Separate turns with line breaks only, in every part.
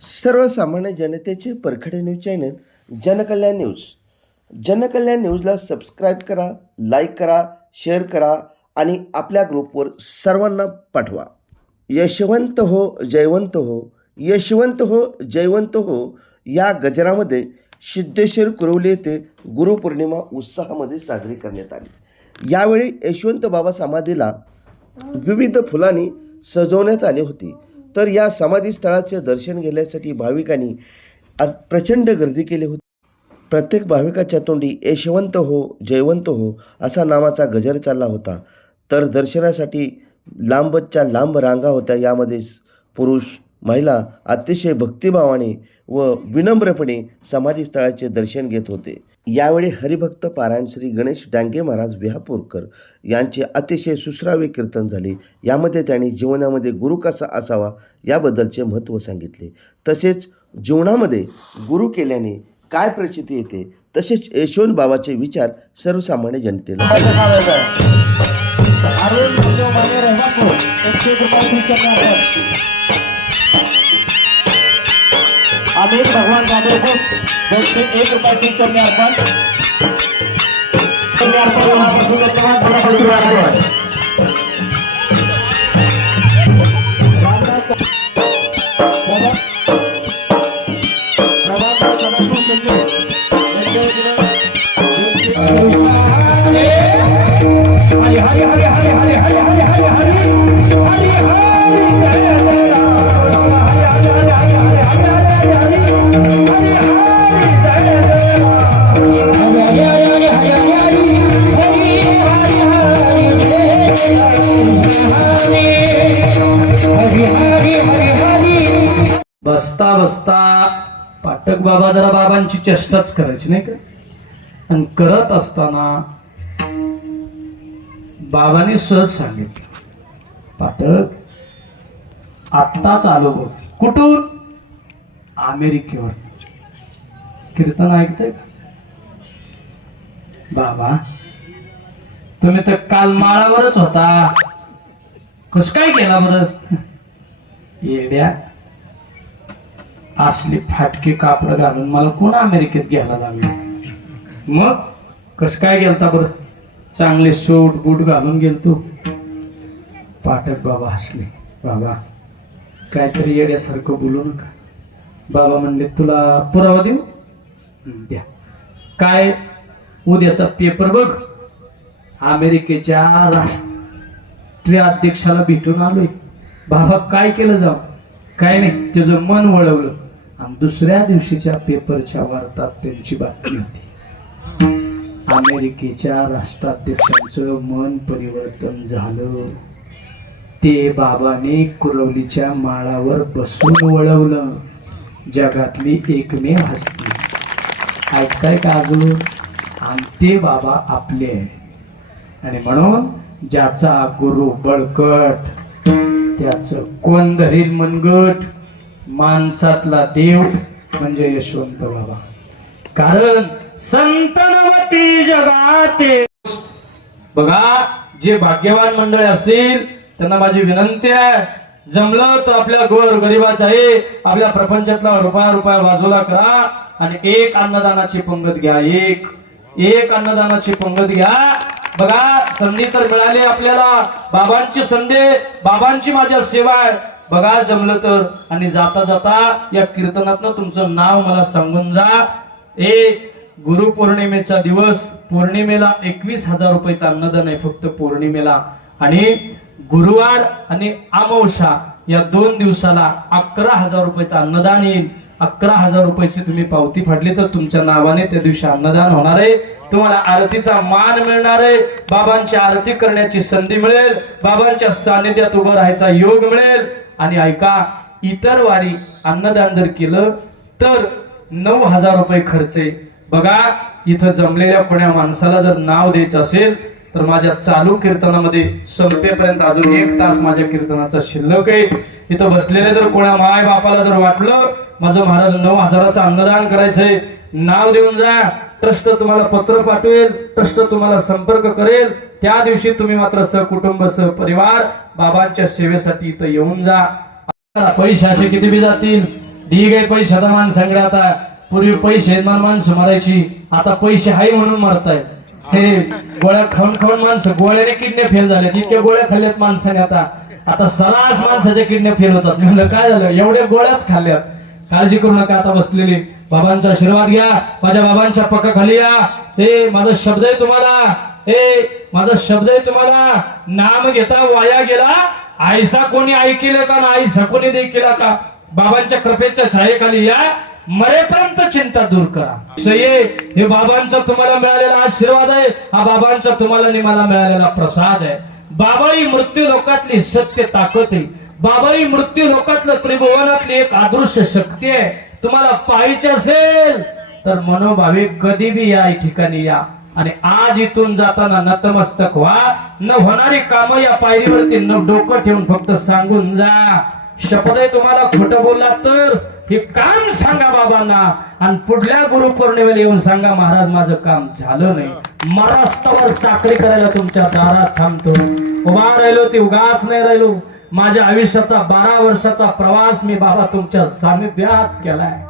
सर्वसामान्य जनतेचे परखडे news channel Janakalyan news. Janakalyan न्यूजला सबस्क्राईब करा लाईक करा शेअर करा आणि आपल्या ग्रुपवर सर्वांना पाठवा. यशवंत हो जयवंत हो यशवंत हो जयवंत हो या गजरामध्ये सिद्धेश्वर कुरवली येथे गुरुपौर्णिमा उत्साहामध्ये साजरी करण्यात आली. यावेळी यशवंत बाबा समाधीला विविध फुलांनी सजवण्यात आली होती. तर या समाधीस्थळाचे दर्शन घेण्यासाठी भाविकांनी प्रचंड गर्दी केली होती. प्रत्येक भाविकाच्या तोंडी यशवंत हो जयवंत हो असा नावाचा गजर चालला होता. तर दर्शनासाठी लांबच्या लांब रांगा होत्या. यामध्ये पुरुष महिला अतिशय भक्तिभावाने व विनम्रपणे समाधीस्थळाचे दर्शन घेत होते. यावेळी हरिभक्त पारायण श्री गणेश डांगे महाराज विहापूरकर यांचे अतिशय सुसरावे कीर्तन झाले. यामध्ये त्यांनी जीवनामध्ये गुरु कसा असावा याबद्दलचे महत्त्व सांगितले. तसेच जीवनामध्ये गुरु केल्याने काय प्रचिती येते? तसेच यशवंत बाबाचे विचार सर्वसामान्य जनतेला
आम्ही भगवान जाधव बुक दोनशे एक रुपयाची चरणी अर्पण. बाबा जरा बाबांची चेष्टाच करायची नाही का? आणि करत असताना बाबांनी सहज सांगितलं पाठक आत्ताच आलो बघ. कुठून? अमेरिकेवर. कीर्तन ऐकतंय का? बाबा तुम्ही तर काल माळावरच होता. कस काय केला बरं? येड्या असली फाटके कापड घालून मला कोण अमेरिकेत घ्यायला लागले मग? कस काय गेलता बरं? चांगले सूट बूट घालून गेलतो. पाठक बाबा हसले. बाबा काहीतरी येड्यासारखं बोलू नका. बाबा म्हणले तुला पुरावा देऊ? द्या. काय? उद्याचा पेपर बघ. अमेरिकेच्या राष्ट्रीय अध्यक्षाला भेटून आलोय. बाबा काय केलं जाऊ? काय नाही त्याचं मन वळवलं. आणि दुसऱ्या दिवशीच्या पेपरच्या वार्तात त्यांची बातमी होती. अमेरिकेच्या राष्ट्राध्यक्षांचं मन परिवर्तन झालं. ते बाबाने कुरवलीच्या माळावर बसून वळवलं. जगातली एकमेव हस्ती. ऐकताय का अजून? आणि ते बाबा आपले. आहे. आणि म्हणून ज्याचा गुरु बळकट त्याचं कोण धरील मनगट? माणसातला देव म्हणजे यशवंत बाबा. कारण संतनवती जगाते. बघा जे भाग्यवान मंडळी असतील त्यांना माझी विनंती आहे. जमलं तर आपल्या गोर गरिबाच्या आहे आपल्या प्रपंचातला रुपया रुपया बाजूला करा आणि एक अन्नदानाची पंगत घ्या एक. एक अन्नदानाची पंगत घ्या. बघा संधी तर मिळाली आपल्याला. बाबांची संधी बाबांची माझ्या सेवा आहे. बघा जमलं तर. आणि जाता जाता या कीर्तनातनं तुमचं नाव मला सांगून जा. एक गुरुपौर्णिमेचा दिवस. पौर्णिमेला एकवीस हजार रुपयाचं अन्नदान आहे फक्त पौर्णिमेला. आणि गुरुवार आणि अमावशा या दोन दिवसाला अकरा हजार रुपयाचं अन्नदान येईल. अकरा हजार रुपयाची तुम्ही पावती फाडली तर तुमच्या नावाने त्या दिवशी अन्नदान होणार आहे. तुम्हाला आरतीचा मान मिळणार आहे. बाबांची आरती करण्याची संधी मिळेल. बाबांच्या सानिध्यात उभं राहायचा योग मिळेल. आणि ऐका इतर वारी अन्नदान जर केलं तर नऊ हजार रुपये खर्च आहे. बघा इथं जमलेल्या कोण्या माणसाला जर नाव द्यायचं असेल तर माझ्या चालू कीर्तनामध्ये संपेपर्यंत अजून एक तास माझ्या कीर्तनाचा शिल्लक आहे. इथं बसलेले जर कोणा माय बापाला जर वाटलं माझं महाराज नऊ हजाराचं अन्नदान करायचंय. नाव देऊन जा. ट्रस्ट तुम्हाला पत्र पाठवेल ट्रस्ट तुम्हाला संपर्क करेल. त्या दिवशी तुम्ही मात्र सहकुटुंब सहपरिवार बाबांच्या सेवेसाठी इथं येऊन जा. पैसे असे किती बी जातील? डी आहे पैशाचा मान सांगडे आता. पूर्वी पैसे माणसं मारायची. आता पैसे आहे म्हणून मारतायत. हे गोळ्या खाऊन खाऊन माणसं गोळ्याने किडने फेल झाले इतक्या गोळ्या खाल्ल्यात माणसाने आता. आता सरास माणसाच्या किडने फेल होतात. म्हणलं काय झालं? एवढ्या गोळ्याच खाल्ल्यात. काळजी करू नका आता बसलेली. बाबांचा आशीर्वाद घ्या. माझ्या बाबांच्या पक्का खाली या. हे माझा शब्द आहे तुम्हाला. हे माझा शब्द आहे तुम्हाला. नाम घेता वाया गेला. आयसा कोणी ऐकिलं का ना आईसा कोणी देखील का बाबांच्या कृपेच्या छायेखाली या. मरेपर्यंत चिंता दूर करा. सये हे बाबांचा तुम्हाला मिळालेला आशीर्वाद आहे. हा बाबांचा तुम्हाला आणि मला मिळालेला प्रसाद आहे. बाबा ही मृत्यू लोकातली सत्य ताकद आहे. बाबा ही मृत्यू लोकातलं त्रिभुवनातली एक अदृश्य शक्ती आहे. तुम्हाला पाहायची असेल तर मनोभावे कधी बी या ठिकाणी या. आणि आज इथून जाताना नतमस्तक व्हा. न होणारी कामं या पायरीवरती न डोकं ठेवून फक्त सांगून जा. शपथ आहे तुम्हाला खोटं बोलला तर हे काम सांगा बाबांना. आणि पुढल्या गुरुपौर्णिमेला येऊन सांगा महाराज माझं काम झालं नाही. मरास्तवर चाकरी करायला तुमच्या दारात थांबतो. उभा राहिलो ती उगाच नाही राहिलो. माझ्या आयुष्याचा बारा वर्षाचा प्रवास मी बाबा तुमच्या सानिध्यात केलाय.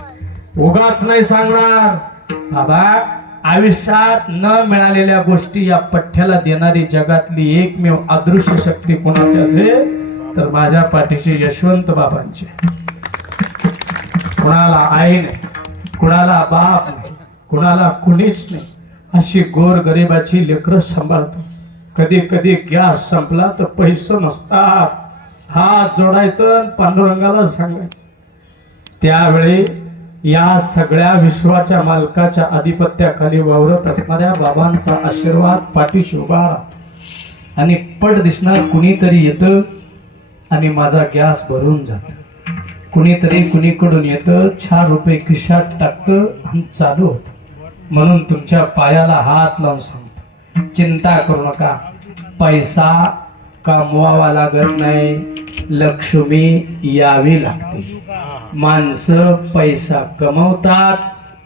उगाच नाही सांगणार. बाबा आयुष्यात न मिळालेल्या गोष्टी या पठ्ठ्याला देणारी जगातली एकमेव अदृश्य शक्ती कोणाची असेल? तर माझ्या पाठीशी यशवंत बाबांची. कुणाला आई नाही कुणाला बाप नाही कुणाला कुणीच नाही अशी गोर गरिबाची लेकरं सांभाळतो. कधी कधी गॅस संपला तर पैसे नसतात. हात जोडायचं आणि पांडुरंगाला सांगायचं. त्यावेळी या सगळ्या विश्वाच्या मालकाच्या आधिपत्याखाली वावरत असणाऱ्या बाबांचा आशीर्वाद पाठीशी उभा राहतो. आणि पट दिसणार कुणीतरी येतं आणि माझा गॅस भरून जातो. कुणीतरी कुणीकडून येतं चार रुपये खिशात टाकतं आणि चालू होतं. म्हणून तुमच्या पायाला हात लावून सांगतो चिंता करू नका. पैसा कमवावा लागत नाही. लक्ष्मी यावी लागते. माणसं पैसा कमवतात.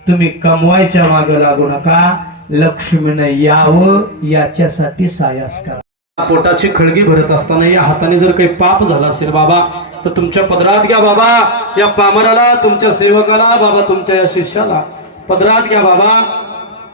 तुम्ही कमवायच्या मागे लागू नका. लक्ष्मीनं यावं याच्यासाठी सायास करा. पोटाची खळगी भरत असताना या हाताने जर काही पाप झाला असेल बाबा तर तुमच्या पदरात घ्या बाबा. या पामराला तुमच्या सेवकाला बाबा तुमच्या या शिष्याला. पदरात घ्या बाबा.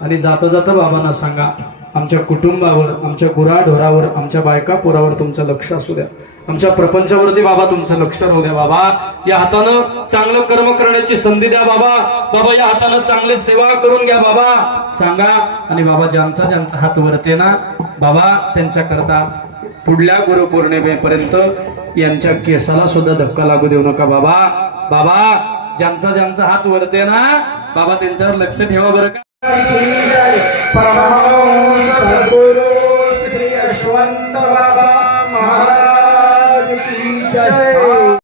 आणि जाता जाता बाबांना सांगा आमच्या कुटुंबावर आमच्या गुराढोरावर आमच्या बायका पोरावर तुमचं लक्ष असू द्या. आमच्या प्रपंचावरती बाबा तुमचं लक्ष राहू द्या बाबा. या हातानं चांगलं कर्म करण्याची संधी द्या बाबा. बाबा या हातानं चांगली सेवा करून घ्या बाबा. सांगा आणि बाबा ज्यांचा ज्यांचा हात वरते ना बाबा त्यांच्याकरता पुढल्या पुढल्या गुरुपौर्णिमेपर्यंत यांच्या केसाला सुद्धा धक्का लागू देऊ नका बाबा. बाबा ज्यांचा ज्यांचा हात वरते ना बाबा त्यांच्यावर लक्ष ठेवा बरं का.